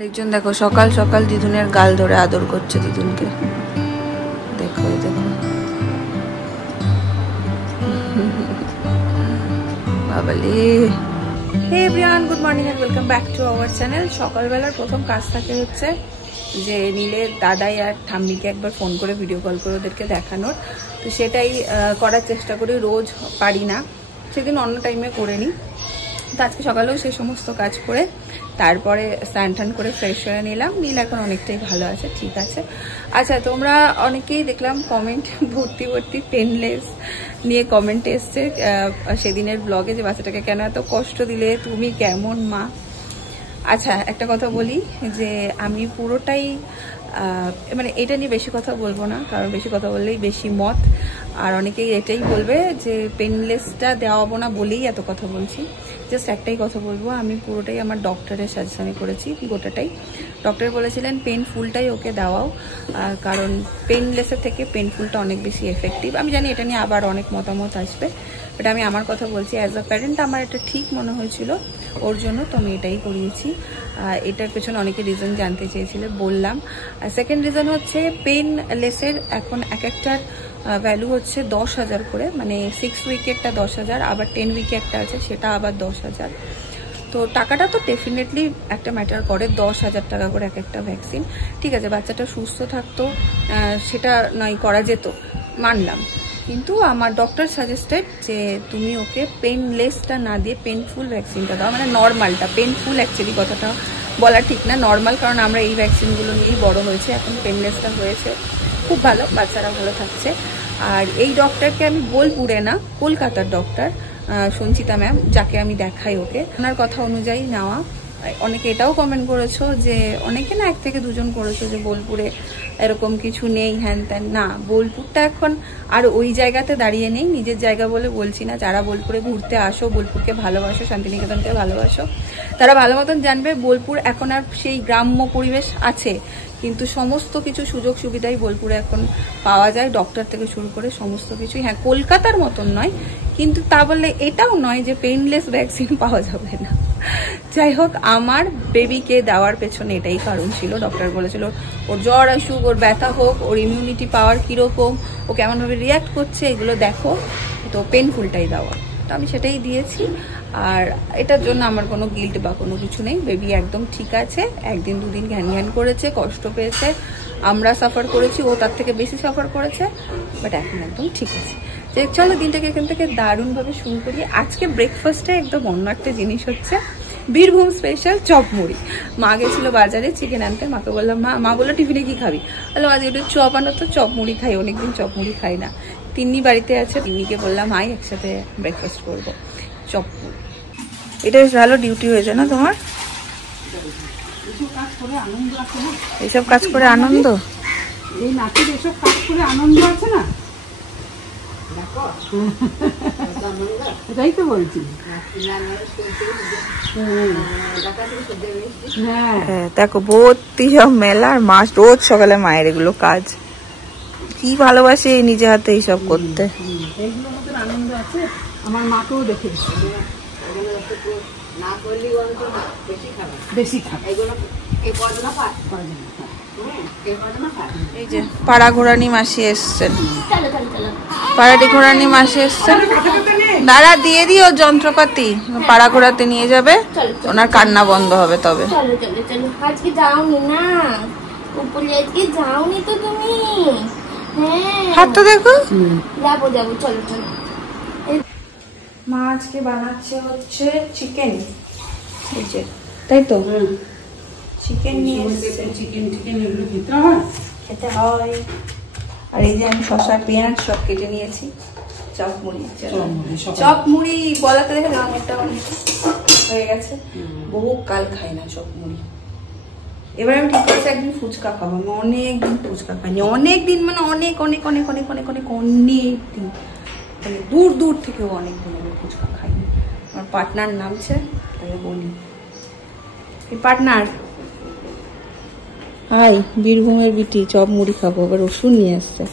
আরেকজন দেখো সকাল সকাল দিদুনের গাল ধরে আদর করছে দিদুনকে। দেখো দেখো বাবালে। Hey everyone, good morning and welcome back to our channel. সকালবেলার প্রথম কাজ থাকে হচ্ছে যে নীলের দাদাই আর ঠাম্মিকে একবার ফোন করে ভিডিও কল করে ওদেরকে দেখানোর। তো সেটাই করার চেষ্টা করি, রোজ পারি না, সেদিন অন্য টাইমে করে নিই। তো আজকে সকালেও সেই সমস্ত কাজ করে তারপরে স্নান টান করে ফ্রেশ হয়ে নিলাম। নীল এখন অনেকটাই ভালো আছে, ঠিক আছে। আচ্ছা, তোমরা অনেকেই দেখলাম কমেন্ট ভর্তি ভর্তি পেনলেস নিয়ে কমেন্ট এসছে সেদিনের ব্লগে, যে বাচ্চাটাকে কেন এত কষ্ট দিলে, তুমি কেমন মা। আচ্ছা, একটা কথা বলি যে আমি পুরোটাই মানে এটা নিয়ে বেশি কথা বলবো না, কারণ বেশি কথা বললেই বেশি মত। আর অনেকেই এটাই বলবে যে পেনলেসটা দেওয়াবো না বলেই এত কথা বলছি। জাস্ট একটাই কথা বলবো, আমি পুরোটাই আমার ডক্টরের সাজেশনে করেছি, গোটাটাই। ডক্টর বলেছিলেন পেনফুলটাই ওকে দেওয়াও, কারণ পেনলেসের থেকে পেনফুলটা অনেক বেশি এফেক্টিভ। আমি জানি এটা নিয়ে আবার অনেক মতামত আসবে, বাট আমি আমার কথা বলছি। অ্যাজ আ প্যারেন্ট আমার এটা ঠিক মনে হয়েছিল ওর জন্য, তো আমি এটাই করিয়েছি। এটার পেছনে অনেকে রিজন জানতে চেয়েছিল, বললাম। আর সেকেন্ড রিজন হচ্ছে পেনলেসের এখন এক একটার ভ্যালু হচ্ছে 10,000 করে, মানে 6 উইকেরটা 10,000, আবার 10 উইকে একটা আছে সেটা আবার 10,000। তো টাকাটা তো ডেফিনেটলি একটা ম্যাটার করে, 10,000 টাকা করে এক একটা ভ্যাকসিন। ঠিক আছে, বাচ্চাটা সুস্থ থাকতো সেটা নয় করা যেত, মানলাম, কিন্তু আমার ডক্টর সাজেস্টেড যে তুমি ওকে পেনলেসটা না দিয়ে পেনফুল ভ্যাকসিনটা দাও, মানে নর্মালটা। পেনফুল অ্যাকচুয়ালি কথাটা বলা ঠিক না, নর্মাল, কারণ আমরা এই ভ্যাকসিনগুলো নিয়েই বড় হয়েছে। এখন পেনলেসটা হয়েছে, খুব ভালো, বাচ্চারা ভালো থাকছে। আর এই ডক্টরকে আমি বোলপুরে না, কলকাতার ডক্টর সঞ্চিতা ম্যাম, যাকে আমি দেখাই ওকে, ওনার কথা অনুযায়ী নেওয়া। অনেকে এটাও কমেন্ট করেছো যে, অনেকে না 1 থেকে 2 জন করেছো যে বোলপুরে এরকম কিছু নেই, হ্যান ত্যান। না, বোলপুরটা এখন আর ওই জায়গাতে দাঁড়িয়ে নেই। নিজের জায়গা বলে বলছি না, যারা বোলপুরে ঘুরতে আসো, বোলপুরকে ভালোবাসো, শান্তিনিকেতনকে ভালোবাসো, তারা ভালো মতন জানবে বোলপুর এখন আর সেই গ্রাম্য পরিবেশ আছে, কিন্তু সমস্ত কিছু সুযোগ সুবিধাই বোলপুরে এখন পাওয়া যায়, ডক্টর থেকে শুরু করে সমস্ত কিছুই। হ্যাঁ, কলকাতার মতন নয়, কিন্তু তা বললে এটাও নয় যে পেইনলেস ভ্যাকসিন পাওয়া যাবে না। যাই হোক, আমার বেবিকে দেওয়ার পেছনে এটাই কারণ ছিল। ডক্টর বলেছিল ওর জ্বর আসুক, ওর ব্যথা হোক, ওর ইমিউনিটি পাওয়ার কীরকম, ও কেমনভাবে রিয়াক্ট করছে, এগুলো দেখো, তো পেনফুলটাই দেওয়া। তো আমি সেটাই দিয়েছি। আর এটার জন্য আমার কোনো গিল্ট বা কোনো কিছু নেই। বেবি একদম ঠিক আছে, 1 দিন 2 দিন ঘ্যান ঘ্যান করেছে, কষ্ট পেয়েছে, আমরা সাফার করেছি, ও তার থেকে বেশি সাফার করেছে, বাট এখন একদম ঠিক আছে। যে চলো দিনটাকে এখান থেকে দারুণভাবে শুরু করি। আজকে ব্রেকফাস্টে একদম অন্য একটা জিনিস হচ্ছে, বীরভূম স্পেশাল চপ মুড়ি। মা গেছিল বাজারে চিকেন আনতে, মাকে বললাম মা বললো টিফিনে কি খাবি, বললাম আজ একটু চপ আনো তো, চপ মুড়ি খাই, অনেকদিন চপ মুড়ি খাই না। তিন্নি বাড়িতে আছে, তিন্নিকে বললাম আয় একসাথে ব্রেকফাস্ট করবো, চপ মুড়ি। এটা বেশ ভালো ডিউটি হয়েছে না তোমার, এইসব কাজ করে আনন্দ, এই নাতির এসব কাজ করে আনন্দ আছে না, এটাই তো বলছি। দেখো ভর্তি সব মেলা, আর মাস রোজ সকালে মায়ের এগুলো কাজ, কি ভালোবাসে নিজে হাতে এইসব করতে। এইগুলোর মধ্যে আনন্দ আছে, আমার মাকেও দেখে বেশি খাবে। এই যে পাড়া ঘোরানি মাসি এসছেন, পাড়াটি ঘোরানি মাসি এসছেন, দাঁড়া দিয়ে দিই ওর যন্ত্রপাতি, পাড়া ঘোরাতে নিয়ে যাবে, ওনার কান্না বন্ধ হবে তবে। আজকে যাওনি না উপরে, আজকে যাওনি তো তুমি? হ্যাঁ, হাত তো দেখো। যাবো যাবো, চলো চলো। মা আজকে বানাচ্ছে হচ্ছে চিকেন, এই যে, তাই তো চিকেন নিয়ে চিকেন এগুলো খেতে হয়, খেতে হয়। আর এই যে আমি শসা পেঁয়াজ সব কেটে নিয়েছি। চপ মুড়ি, চপ মুড়ি বলাতে দেখে অনেকটা হয়ে গেছে, বহু কাল খাই না চপ মুড়ি। এবার আমি ঠিক করেছি একদিন ফুচকা খাবো, আমি অনেকদিন ফুচকা খাইনি, অনেকদিন মানে অনেক অনেক অনেক অনেক অনেক অনেক অনেক দিন, মানে দূর দূর থেকে অনেক দিন আমি ফুচকা খাইনি। আমার পার্টনার নামছে, তাই বলি, এই পার্টনার হাই, বীরভূমের বিটি, চপ মুড়ি খাবো, এবার ওষুধ নিয়ে আসছে,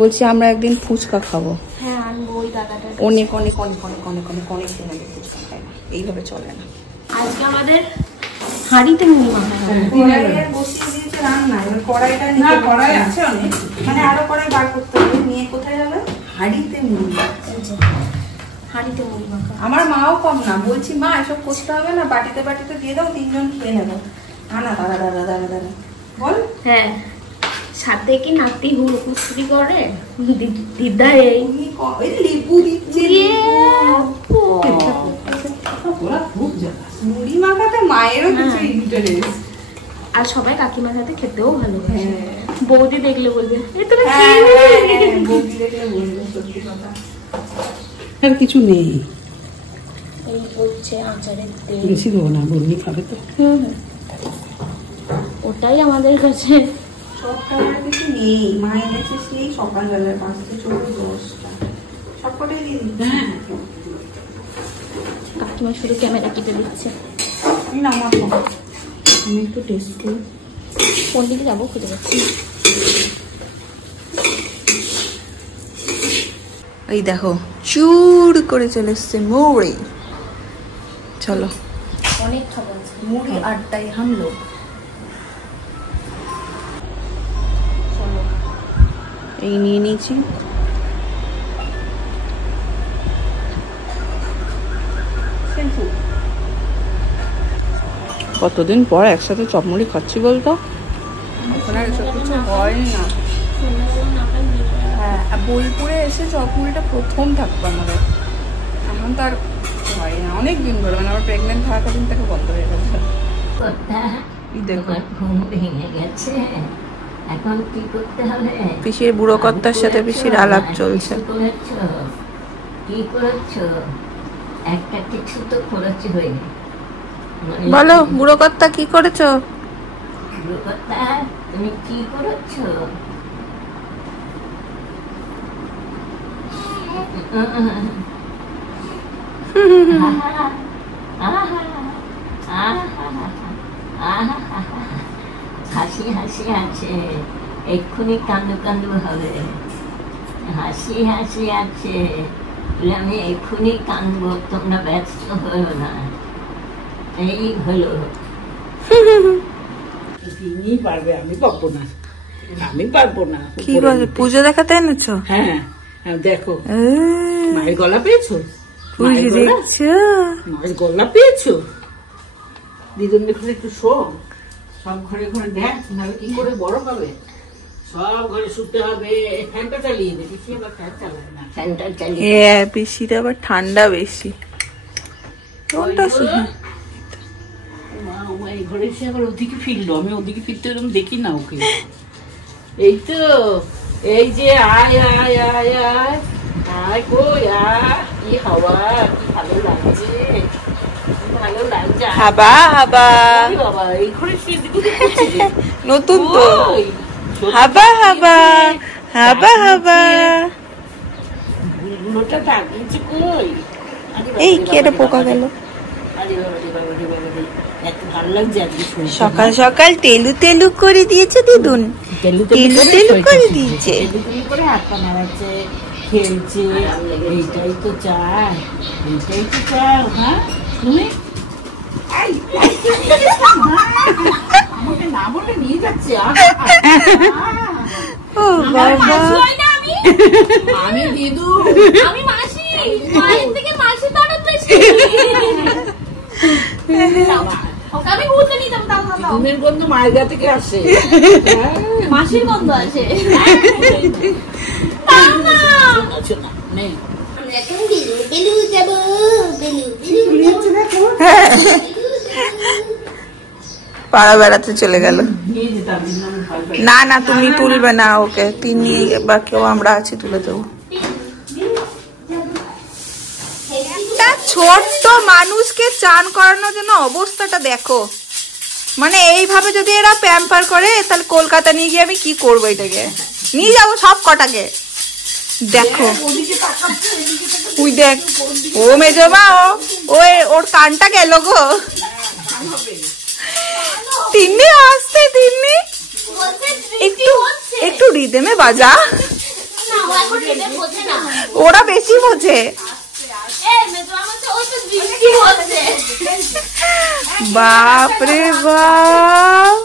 বলছি আমরা একদিন ফুচকা খাবো। হ্যাঁ আনবো, ওই দাদাটা অনেক অনেক অনেক অনেক অনেক অনেক অনেক দিন আগে ফুচকা খাই না, এইভাবে চলে না। আজকে আমাদের হাঁড়িতে মুড়ি মাখা কড়াইয়ে বসিয়ে দিয়েছে রান্না, এবার কড়াইটা না কড়াই আছে অনেক, মানে আরো কড়াই বার করতে হবে, নিয়ে কোথায় যাবে? হাঁড়িতে মুড়ি। হাঁড়িতে মুড়ি মাখা। আমার মাও কম না, বলছি মা এসব করতে হবে না, বাটিতে বাটিতে দিয়ে দাও, 3 জন খেয়ে নেবো। না দাঁড়া দাঁড়া দাঁড়া দাঁড়া বল। হ্যাঁ, সাথে কি নাতি হুড়কুচুরি করে দিদা। এই লিপু দিচ্ছে, ওরা খুব জ্বালা। মুড়ি মাখাতে মায়েরও কিছু ইন্টারেস্ট। আর সবাই কাকিমার সাথে খেতেও ভালো। বৌদি দেখলে বলবে বৌদি দেখলে বলবে সত্যি কথা। আর কিছু নেই, এই হচ্ছে আচারের তেল। বেশি দেবো না, বললি খাবে তো। ওটাই আমাদের কাছে সকালের কিছু নেই, মা এনেছে সেই সকালবেলায় 5টা 10টা সবকটাই দিয়ে দিচ্ছি। হ্যাঁ, কাকিমা শুধু ক্যামেরা কেটে দিচ্ছে। না আমার আমি একটু টেস্ট করি, কোন দিকে যাবো খুঁজে পাচ্ছি। এই দেখো চুর করে চলে এসছে মুড়ি। চলো অনেক খাবার আছে। মুড়ি আড্ডায় হাম লোক। চলো এই নিয়ে নিয়েছি। কতদিন পর একসাথে চপমুড়ি খাচ্ছি বলতো, এখন আর এসব কিছু হয় না। হ্যাঁ, বোলপুরে এসে চপমুড়িটা প্রথম থাকতো আমাদের, এখন তো আর হয় না অনেক দিন ধরে, মানে আমার প্রেগনেন্ট থাকাকালীন থেকে বন্ধ হয়ে গেছে। ঘুম ভেঙে গেছে, এখন কি করতে হবে? পিসির বুড়ো কর্তার সাথে পিসির আলাপ চলছে। কি করেছো? একটা কিছু তো খরচ হয়নি। বলো বুড়ো কর্তা কি করেছো? বুড়ো কর্তা তুমি কি করেছো? হাসি হাসি আছে, এক্ষুনি কান্দু কান্দু হবে। হাসি হাসি আছে, আমি এক্ষুনি কান্দবো, তোমরা ব্যস্ত হয়েও না। এই হলো। তিনি পারবে, আমি পারবো না, আমি পারবো না। কি বলে পুজো দেখাতে এনেছো? হ্যাঁ দেখো, মায়ের গলা পেয়েছো? পুজো দেখছো? মায়ের গলা পেয়েছো? দিদুন দেখলে একটু শো, সব ঘরে ঘরে দেখ, নাহলে কি করে বড় হবে। সব ঘরে শুতে হবে। ফ্যানটা চালিয়ে দে, পিছিয়ে আবার ফ্যান চালায় না। ফ্যানটা চালিয়ে হ্যাঁ পিসির আবার ঠান্ডা বেশি। কোনটা মা এই ঘরে এসে আবার ওদিকে ফিরলো, আমি ওদিকে ফিরতে এরকম দেখি না ওকে। এই তো, এই যে আয় আয় আয় আয় আয়, কই আয়, কি হাওয়া, কি ভালো লাগছে, ভালো লাগছে। হাবা হাবা বাবা এই ঘরে সে এদিকে দেখছি নতুন তো, হাবা হাবা হাবা হাবা। গুলোটা টাকিয়েছে কই? এই কি একটা পোকা গেল। আরে বাবা রে বাবা রে বাবা রে, এত ভালো লাগছে আজকে শুনে। সকাল সকাল তেলু তেলু করে দিয়েছে দিদুন, তেলু তেলু করে দিয়েছে। তেলু করে হাত পা নাড়াচ্ছে, খেলছে, এইটাই তো চায়, এইটাই তো চায়। হ্যাঁ শুনে আমাকে না বলে নিয়ে যাচ্ছে। ও বাবা, আমি দিদু, আমি মাসি, মায়ের থেকে মাসি তরফ পেয়েছি। আমি ঘুরতে নিয়ে যাবো, দাও দিদুনের গন্ধ মায়ের গা থেকে আসে, মাসির গন্ধ আছে। নেই পাড়া বেড়াতে চলে গেল। নিয়ে যেতাম, আমি ভয় পাই। না না তুমি তুলবে না ওকে, তিনি বা কেউ আমরা আছি তুলে দেবো। তা ছোট্ট মানুষকে চান করানোর জন্য অবস্থাটা দেখো, মানে এইভাবে যদি এরা প্যাম্পার করে তাহলে কলকাতা নিয়ে গিয়ে আমি কি করবো, এটাকে নিয়ে যাবো সব কটাকে। দেখো তুই দেখ, ও মেজমা ও ওর কানটা গেল গো। তিন্নি আসতে, তিন্নি একটু একটু রিদেমে বাজা, ওরা বেশি বোঝে। বাপরে বাপ,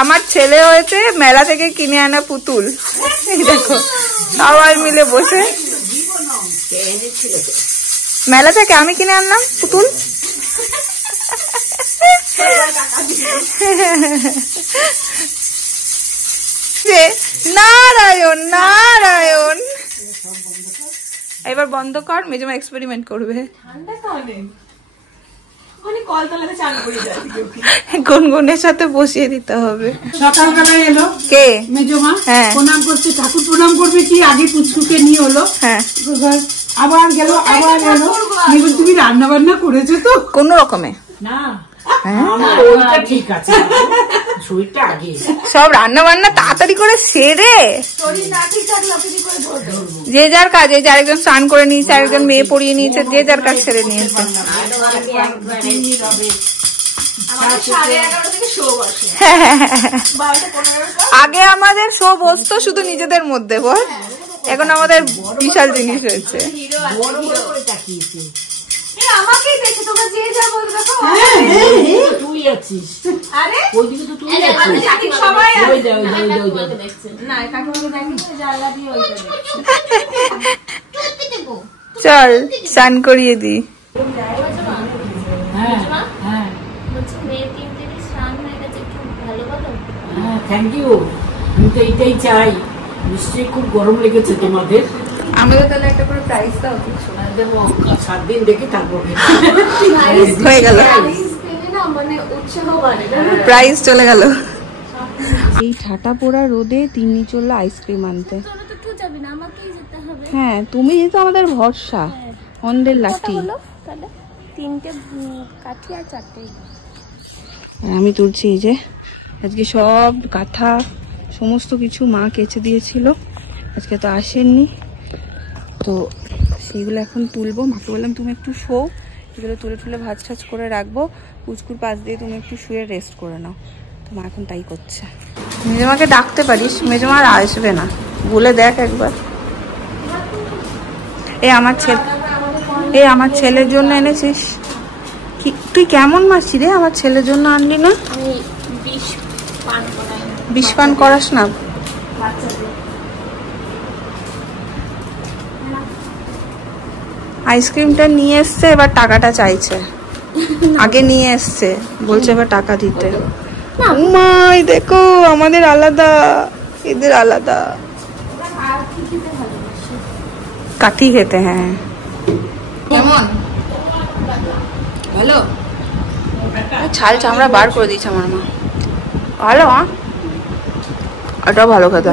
আমার ছেলে হয়েছে মেলা থেকে কিনে আনা পুতুল। এই দেখো সবাই মিলে বসে, মেলা থেকে আমি কিনে আনলাম পুতুল। নারায়ণ নারায়ণ, এবার বন্ধ কর, মেজমা এক্সপেরিমেন্ট করবে। গুনগুনের সাথে বসিয়ে দিতে হবে। সকালবেলায় এলো কে? মেজমা। হ্যাঁ, প্রণাম করছে, ঠাকুর প্রণাম করবে কি আগে পুচকুকে নিয়ে হলো। হ্যাঁ, আবার গেল, আবার গেল। তুমি রান্না বান্না করেছো তো? কোন রকমে না, ওইটা ঠিক আছে, শরীরটা আগে সব রান্না বান্না তাড়াতাড়ি করে সেরে, যে যার কাজে, যে আরেকজন স্নান করে নিয়েছে, আরেকজন মেয়ে পড়িয়ে নিয়েছে, যে যার কাজ সেরে নিয়েছে। আগে আমাদের শো বসতো শুধু নিজেদের মধ্যে, বল, এখন আমাদের বিশাল জিনিস হয়েছে। আমাকেই দেখে তোমরা যে যা বলবে দেখো, তুই আছিস, আরে ওইদিকে তো তুই আছিস, সবাই ওই যা ওই যা ওই যা দেখছে না, কাকিমাকে দেখি জানলা দিয়ে ওইটা দেখছে। চল স্নান করিয়ে দি। হ্যাঁ হ্যাঁ বলছি মেয়ে তিনটেরই স্নান হয়ে গেছে, একটু ভালো বলো। হ্যাঁ, থ্যাংক ইউ। আমি তো এইটাই চাই। নিশ্চয়ই খুব গরম লেগেছে তোমাদের। আমাদের তাহলে একটা করে প্রাইস দাও। দেবো 7 দিন দেখে তারপর হয়ে গেল, না মানে উৎসাহ বাড়ে না। প্রাইস চলে গেল। এই ঠাটা পোড়া রোদে তিনি চললো আইসক্রিম আনতে। তোরা তো তুই যাবি না, আমাকেই যেতে হবে। হ্যাঁ, তুমি যেহেতু আমাদের ভরসা, অন্ডের লাঠি। তাহলে 3টে কাঠি আর 4টে। আমি তুলছি এই যে, আজকে সব কাঁথা সমস্ত কিছু মা কেচে দিয়েছিল, আজকে তো আসেননি, তো সেইগুলো এখন তুলবো। মাকে বললাম তুমি একটু শো, এগুলো তুলে তুলে ভাজ ছাজ করে রাখবো, পুচকুর পাশ দিয়ে তুমি একটু শুয়ে রেস্ট করে নাও। তো মা এখন তাই করছে। মেজমাকে ডাকতে পারিস, মেজমা আর আসবে না, বলে দেখ একবার। আমার ছেলের জন্য এনেছিস কি? তুই কেমন মাসি রে, আমার ছেলের জন্য আনলি না? আমি বিষ পান করাই না। বিষ পান করাস না? আইসক্রিমটা নিয়ে এসছে, এবার টাকাটা চাইছে। আগে নিয়ে এসছে, বলছে এবার টাকা দিতে। মাই দেখো, আমাদের আলাদা, এদের আলাদা। কাঠি খেতে। হ্যাঁ, কেমন ভালো? ছাল চামড়া বার করে দিয়েছে আমার মা। ভালো, এটাও ভালো খেতে।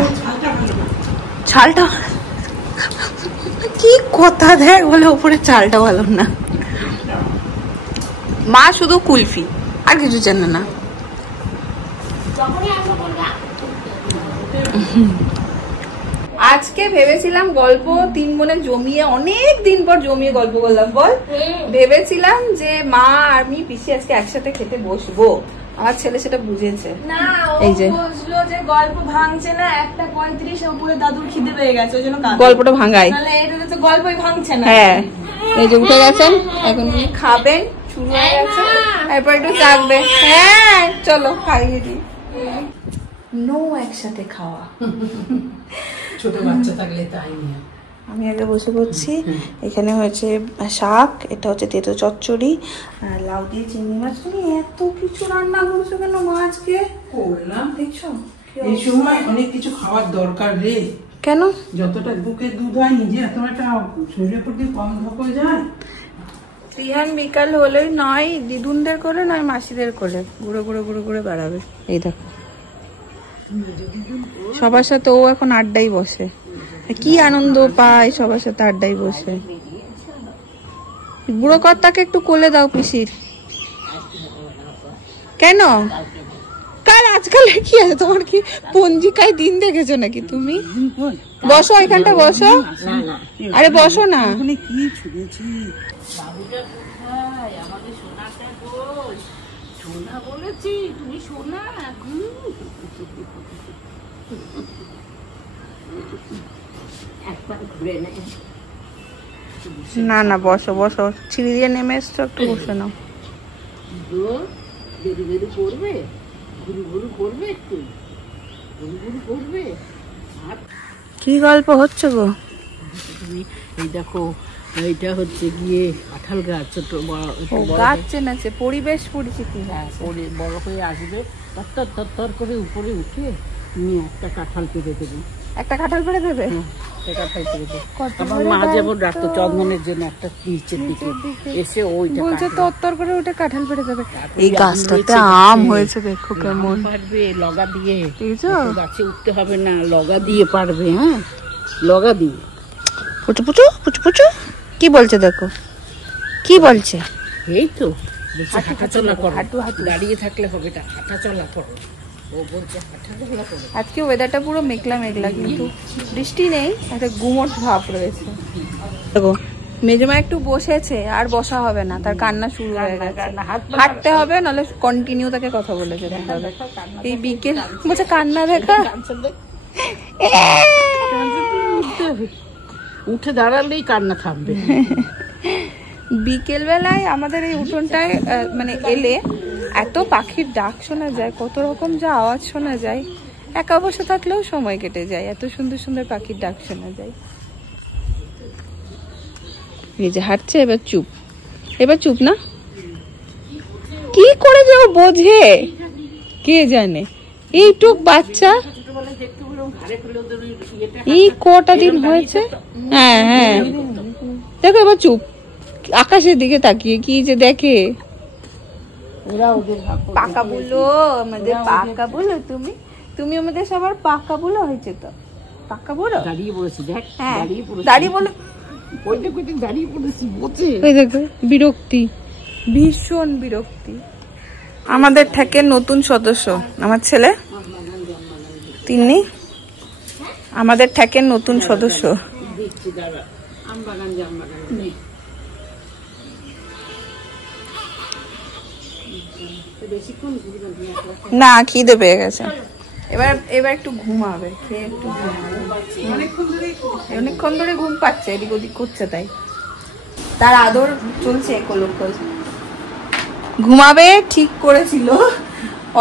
ছালটা কি কথা দেখ বলে, ওপরে চালটা ভালো না। মা শুধু কুলফি, আর কিছু জানে না। আজকে ভেবেছিলাম গল্প 3 বোনে জমিয়ে, অনেক দিন পর জমিয়ে গল্প করলাম, বল। ভেবেছিলাম যে মা আর আমি পিসি আজকে একসাথে খেতে বসবো, আমার ছেলে সেটা বুঝেছে না। এই যে বুঝলো যে গল্প ভাঙছে না, 1:35 উপরে দাদুর খিদে পেয়ে গেছে, ওই জন্য গল্পটা ভাঙাই। তাহলে এটা তো গল্পই ভাঙছে না। হ্যাঁ, এই যে উঠে গেছেন, এখন খাবেন, শুরু হয়ে গেছে, এরপর একটু চাকবে। হ্যাঁ চলো খাইয়ে দিই। নো একসাথে খাওয়া, ছোট বাচ্চা থাকলে তাই নিয়ে। আমি আগে বসে পড়ছি। এখানে হয়েছে শাক, এটা হচ্ছে তেতো চচ্চড়ি, আর লাউ দিয়ে চিংড়ি মাছ। তুমি এত কিছু রান্না করছো কেন মা আজকে? করলাম, দেখছো এই সময় অনেক কিছু খাওয়ার দরকার রে। কেন? যতটা বুকের দুধ হয় নিজে এতটা শরীরের প্রতি কম ধকল যায়। রিহান বিকাল হলেই নয় দিদুনদের করে, নয় মাসিদের করে ঘুরে ঘুরে ঘুরে ঘুরে বেড়াবে। এই দেখো, সবার সাথে ও এখন আড্ডাই বসে, কি আনন্দ পায় সবার সাথে আড্ডাই বসে। বুড়ো কর্তাকে একটু কোলে দাও পিসির। কেন? কাল আজকাল কি আছে তোমার? কি পঞ্জিকায় দিন দেখেছো নাকি তুমি? বসো, এখানটা বসো। আরে বসো না। কি ছুটেছি বাবুটা কোথায়? আমাদের সোনাটা কই? সোনা বলেছি, তুমি সোনা। একবার ঘুরে নেয়। না না বসো বসো, সিঁড়ি দিয়ে নেমে এসছো, একটু বসে নাও। বেরু বেরু করবে, ঘুরু ঘুরু করবে, একটু ঘুরু ঘুরু করবে। আর কি গল্প হচ্ছে গো? তুমি এই দেখো, এইটা হচ্ছে গিয়ে কাঁঠাল গাছ, ছোট বড় গাছ চেনাচ্ছে, পরিবেশ পরিচিতি। হ্যাঁ, পরে বড় হয়ে আসবে, তর তর তর করে উপরে উঠে তুমি একটা কাঁঠাল পেরে দেবে। একটা কাঁঠাল পেড়ে দেবে? একটা কাঁঠাল পেরে দেবে। আমার মা যেমন রাখতো চন্দনের জন্য একটা নিচের দিকে এসে ওইটা বলছে তত্তর করে উঠে কাঁঠাল পেড়ে দেবে। তারপরে এই গাছটাতে আম হয়েছে, দেখো কেমন পারবে লগা দিয়ে। দেখেছো? গাছে উঠতে হবে না, লগা দিয়ে পারবে। হ্যাঁ, লগা দিয়ে। পুচু পুচু পুচু পুচু কি বলছে দেখো, কি বলছে? এই তো বলছে হাঁটা চলা করো, দাঁড়িয়ে থাকলে হবে না, হাঁটা চলা করো। ও বলছে হাঁটা চলা করো। আজকে ওয়েদারটা পুরো মেঘলা মেঘলা, কিন্তু বৃষ্টি নেই, একটা গুমট ভাব রয়েছে। দেখো মেজমা একটু বসেছে, আর বসা হবে না, তার কান্না শুরু হয়ে গেছে। হাঁটতে হবে, নাহলে কন্টিনিউ তাকে কথা বলে যেতে হবে। এই বিকেল বলছে কান্না দেখা, উঠে দাঁড়ালেই কান্না থামবে। বিকেল বেলায় আমাদের এই উঠোনটায় মানে এলে এত পাখির ডাক শোনা যায়, কত রকম যা আওয়াজ শোনা যায়। একা বসে থাকলেও সময় কেটে যায়, এত সুন্দর সুন্দর পাখির ডাক শোনা যায়। এই যে হাঁটছে, এবার চুপ, এবার চুপ না, কি করে যাও বোঝে কে জানে। এইটুক বাচ্চা, এই কটা দিন হয়েছে। হ্যাঁ হ্যাঁ, দেখো এবার চুপ, আকাশের দিকে তাকিয়ে কি যে দেখে। পাকা বুলো আমাদের, পাকা বুলো তুমি, তুমি আমাদের সবার পাকা বুলো হয়েছে তো। পাকা বুলো দাঁড়িয়ে পড়েছি, দেখ হ্যাঁ দাঁড়িয়ে পড়েছি, দাঁড়িয়ে বলো, ওইটা কইতে দাঁড়িয়ে পড়েছি বসে। ওই দেখো বিরক্তি, ভীষণ বিরক্তি। আমাদের থেকে নতুন সদস্য আমার ছেলে তিনি, আমাদের থেকে নতুন সদস্য। দিচ্ছি দাঁড়া, আম বাগান জাম বাগান নেই। বেশিক্ষণ ঘুরবেন না, খিদে পেয়ে গেছে, এবার এবার একটু ঘুমাবে, খেয়ে একটু ঘুমাবে। অনেকক্ষণ ধরে ঘুম পাচ্ছে, এদিক ওদিক করছে, তাই তার আদর চলছে কোলকল। ঘুমাবে ঠিক করেছিল,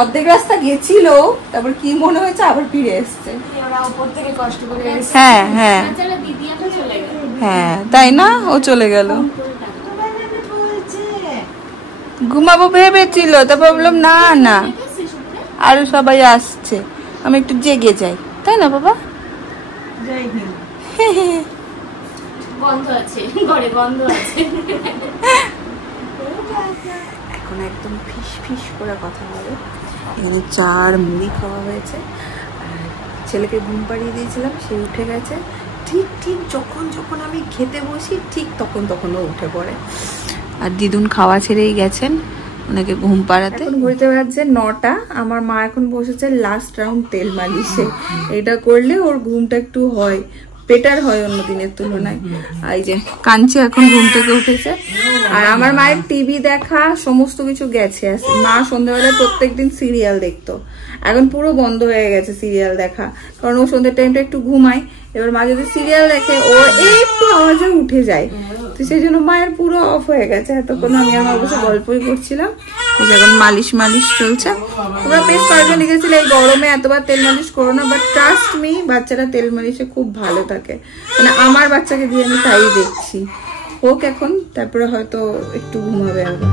অর্ধেক রাস্তা গেছিল, তারপর কি মনে হয়েছে আবার ফিরে এসছে। হ্যাঁ হ্যাঁ হ্যাঁ, তাই না, ও চলে গেল। ঘুমাবো ভেবেছিল, তারপর বললাম না না আরো সবাই আসছে, আমি একটু জেগে যাই, তাই না বাবা? গন্ধ আছে, ঘরে গন্ধ আছে। এখন একদম ফিস ফিস করে কথা হবে। এখানে চার মুড়ি খাওয়া হয়েছে, আর ছেলেকে ঘুম পাড়িয়ে দিয়েছিলাম, সে উঠে গেছে। ঠিক ঠিক যখন যখন আমি খেতে বসি ঠিক তখন তখন ও উঠে পড়ে। আর দিদুন খাওয়া ছেড়েই গেছেন ওনাকে ঘুম পাড়াতে। এখন ঘুরতে বাজছে 9টা, আমার মা এখন বসেছে লাস্ট রাউন্ড তেল মালিশে। এটা করলে ওর ঘুমটা একটু হয়, বেটার হয় অন্য দিনের তুলনায়। এই যে কাঞ্চি এখন ঘুম থেকে উঠেছে, আর আমার মায়ের টিভি দেখা সমস্ত কিছু গেছে। মা সন্ধ্যাবেলায় প্রত্যেকদিন সিরিয়াল দেখতো, এখন পুরো বন্ধ হয়ে গেছে সিরিয়াল দেখা, কারণ ও সন্ধ্যের টাইমটা একটু ঘুমায়। এবার মা যদি সিরিয়াল দেখে ও একটু আওয়াজে উঠে যায়, তো সেই জন্য মায়ের পুরো অফ হয়ে গেছে। এতক্ষণ আমি আমার বসে গল্পই করছিলাম, যখন মালিশ মালিশ চলছে। তোমরা বেশ কয়েকজন লিখেছিল এই গরমে এতবার তেল মালিশ করো না, বাট ট্রাস্ট মি, বাচ্চারা তেল মালিশে খুব ভালো থাকে। মানে আমার বাচ্চাকে দিয়ে আমি তাই দেখছি। হোক এখন, তারপরে হয়তো একটু ঘুমাবে আবার।